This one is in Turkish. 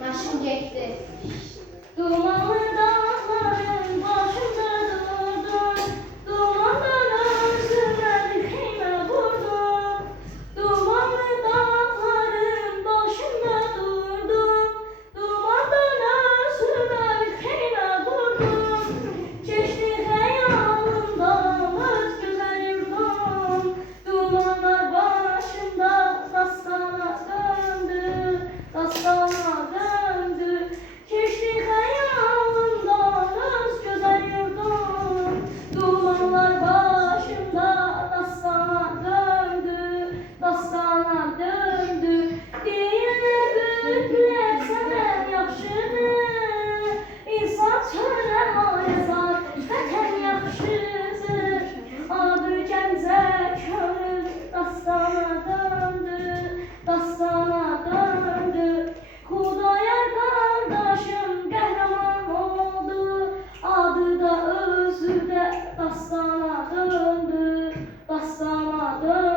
Başım getdi. Dumanlı dağların başında durdum, dumandan özüme bir heyme vurdum. Dumanlı dağların başında durdum, dumandan özüme bir heyme vurdum. Geçti hayalımdan öz güzel yurdum, dumanlar başında dastana döndü, dastana döndü. Geçti hayalımdan öz güzel yurdum, dumanlar başımda dastana döndü, dastana döndü. Deyirlər bülbülər səndən yaxşıdır, insan çölən ayazar, vətən yaxşıdır. Adı Gəncə könül dastana döndü, dastana döndü. Xudayar qardaşım qəhrəman oldu, adı da özü də dastana döndü, dastana döndü.